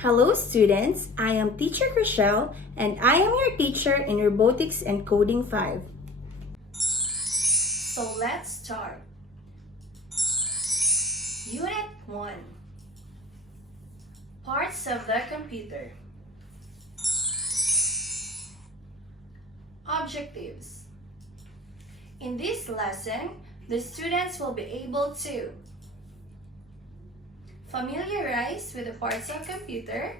Hello students, I am Teacher Rochelle and I am your teacher in Robotics and Coding 5. So let's start. Unit 1. Parts of the computer. Objectives. In this lesson, the students will be able to familiarize with the parts of computer,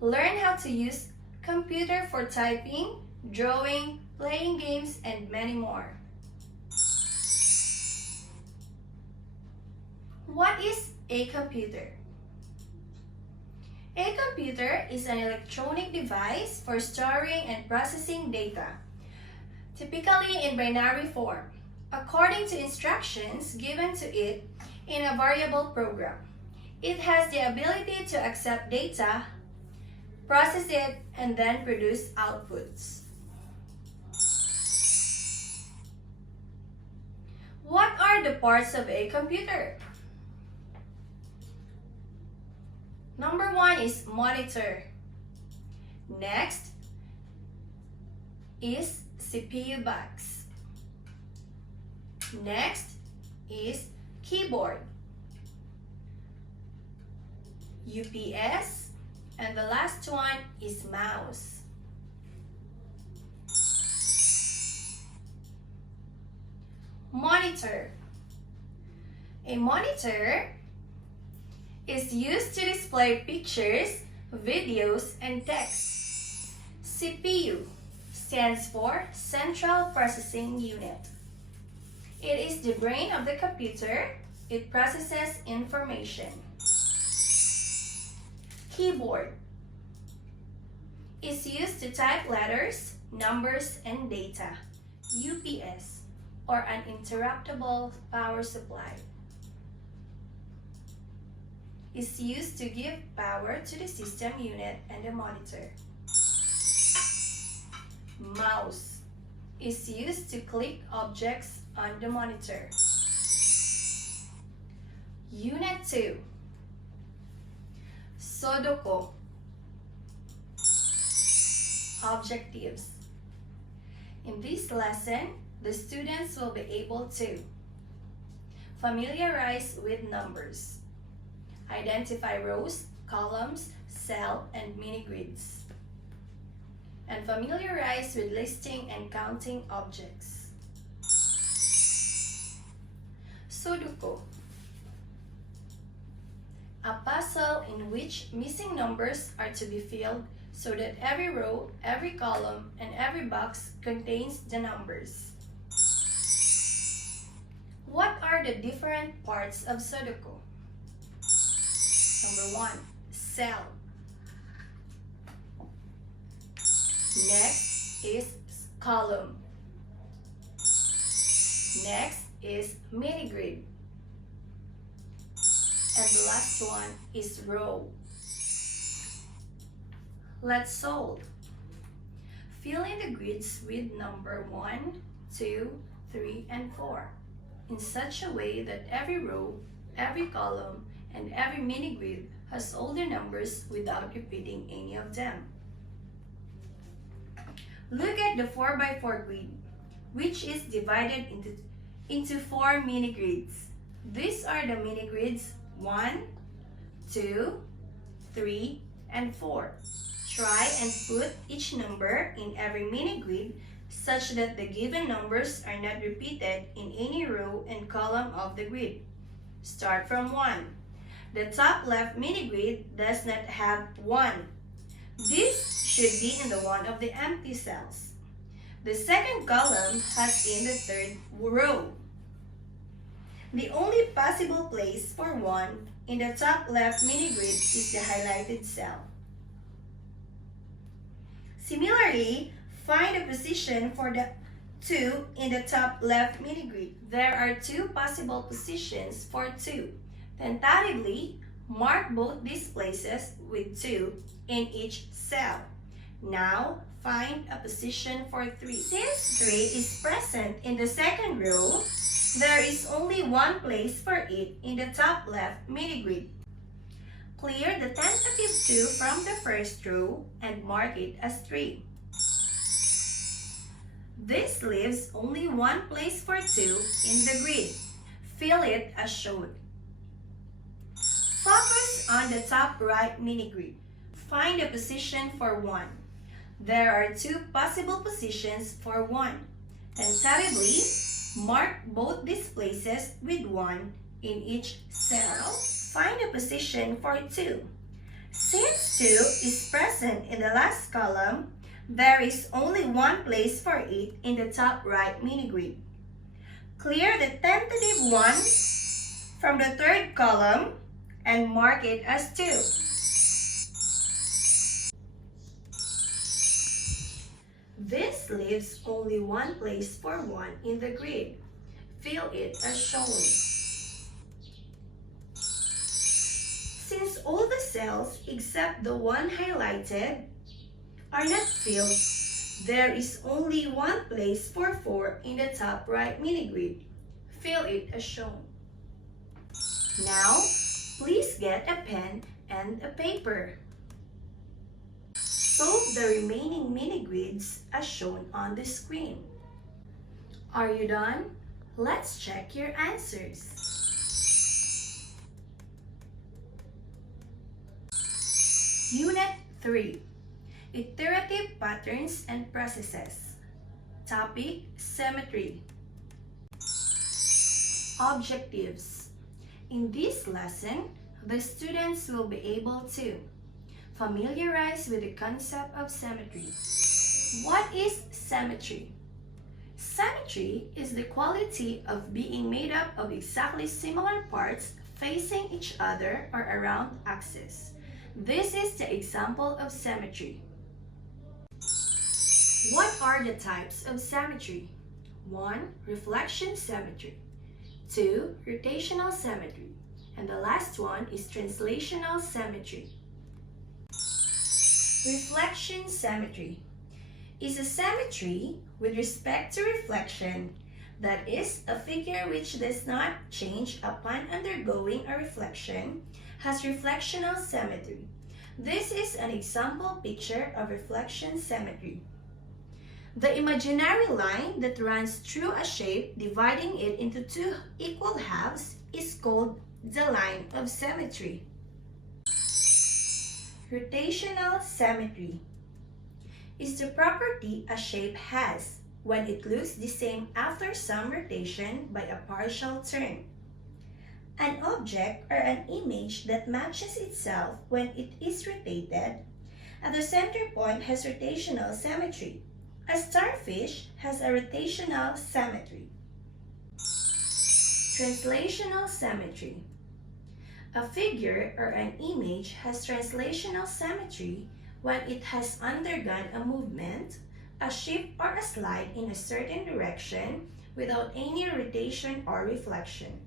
learn how to use computer for typing, drawing, playing games, and many more. What is a computer? A computer is an electronic device for storing and processing data, typically in binary form, according to instructions given to it in a variable program. It has the ability to accept data, process it, and then produce outputs. What are the parts of a computer? Number 1 is monitor. Next is CPU box. Next is keyboard, UPS, and the last one is mouse. Monitor. A monitor is used to display pictures, videos, and text. CPU stands for Central Processing Unit. It is the brain of the computer. It processes information. Keyboard is used to type letters, numbers, and data. UPS, or uninterruptible power supply, is used to give power to the system unit and the monitor. Mouse is used to click objects on the monitor. Unit 2. Sudoku. Objectives. In this lesson, the students will be able to familiarize with numbers, identify rows, columns, cell, and mini-grids, and familiarize with listing and counting objects. Sudoku. A puzzle in which missing numbers are to be filled so that every row, every column, and every box contains the numbers. What are the different parts of Sudoku? Number 1, cell. Next is column. Next is mini-grid. And the last one is row. Let's solve. Fill in the grids with number 1, 2, 3, and 4 in such a way that every row, every column, and every mini-grid has all the numbers without repeating any of them. Look at the 4x4 grid, which is divided into 4 mini-grids. These are the mini-grids 1, 2, 3, and 4. Try and put each number in every mini-grid such that the given numbers are not repeated in any row and column of the grid. Start from 1. The top left mini-grid does not have 1. This should be in the one of the empty cells. The second column has in the third row. The only possible place for 1 in the top left mini-grid is the highlighted cell. Similarly, find a position for the 2 in the top left mini-grid. There are 2 possible positions for 2. Tentatively, mark both these places with 2 in each cell. Now, find a position for 3. Since 3 is present in the second row, there is only one place for it in the top left mini-grid. Clear the tentative 2 from the first row and mark it as 3. This leaves only one place for 2 in the grid. Fill it as shown. Focus on the top right mini-grid. Find a position for 1. There are 2 possible positions for 1. Tentatively, mark both these places with 1 in each cell. Find a position for 2. Since 2 is present in the last column, there is only one place for it in the top right mini-grid. Clear the tentative 1 from the third column and mark it as 2. This leaves only one place for 1 in the grid. Fill it as shown. Since all the cells except the one highlighted are not filled, there is only one place for 4 in the top right mini-grid. Fill it as shown. Now, please get a pen and a paper. Solve the remaining mini-grids as shown on the screen. Are you done? Let's check your answers. Unit 3. Iterative Patterns and Processes. Topic: Symmetry. Objectives. In this lesson, the students will be able to familiarize with the concept of symmetry. What is symmetry? Symmetry is the quality of being made up of exactly similar parts facing each other or around axis. This is the example of symmetry. What are the types of symmetry? 1. Reflection symmetry. 2. Rotational symmetry. And the last one is translational symmetry. Reflection symmetry is a symmetry with respect to reflection, that is, a figure which does not change upon undergoing a reflection has reflectional symmetry. This is an example picture of reflection symmetry. The imaginary line that runs through a shape dividing it into 2 equal halves is called the line of symmetry. Rotational symmetry is the property a shape has when it looks the same after some rotation by a partial turn. An object or an image that matches itself when it is rotated at the center point has rotational symmetry. A starfish has a rotational symmetry. Translational symmetry. A figure or an image has translational symmetry when it has undergone a movement, a shift or a slide in a certain direction without any rotation or reflection.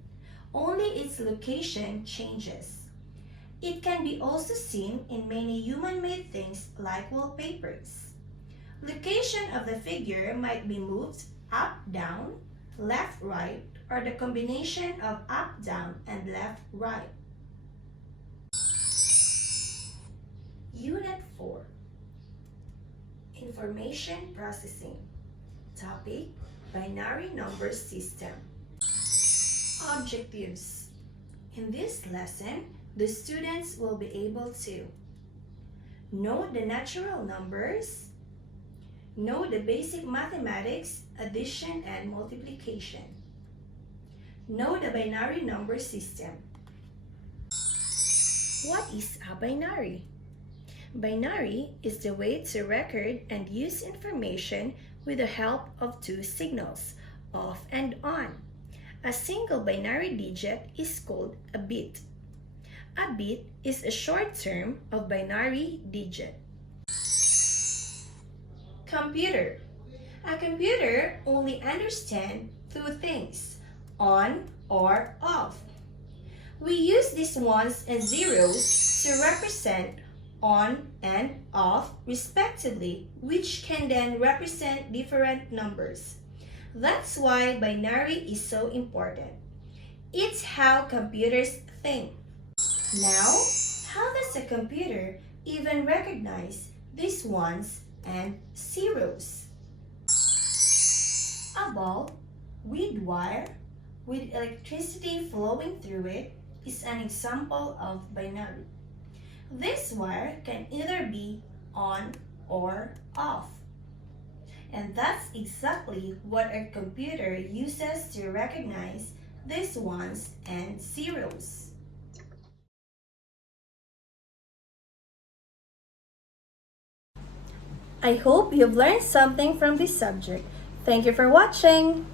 Only its location changes. It can be also seen in many human-made things like wallpapers. Location of the figure might be moved up, down, left, right, or the combination of up, down, and left, right. Unit 4. Information Processing. Topic: Binary Number System. Objectives. In this lesson, the students will be able to know the natural numbers, know the basic mathematics, addition and multiplication, know the binary number system. What is a binary? Binary is the way to record and use information with the help of 2 signals, off and on. A single binary digit is called a bit. A bit is a short term of binary digit. Computer. A computer only understands 2 things, on or off. We use these ones and zeros to represent on and off respectively, which can then represent different numbers. That's why binary is so important. It's how computers think. Now, how does a computer even recognize these ones and zeros? A ball with wire with electricity flowing through it is an example of binary. This wire can either be on or off. And that's exactly what a computer uses to recognize these ones and zeros. I hope you've learned something from this subject. Thank you for watching!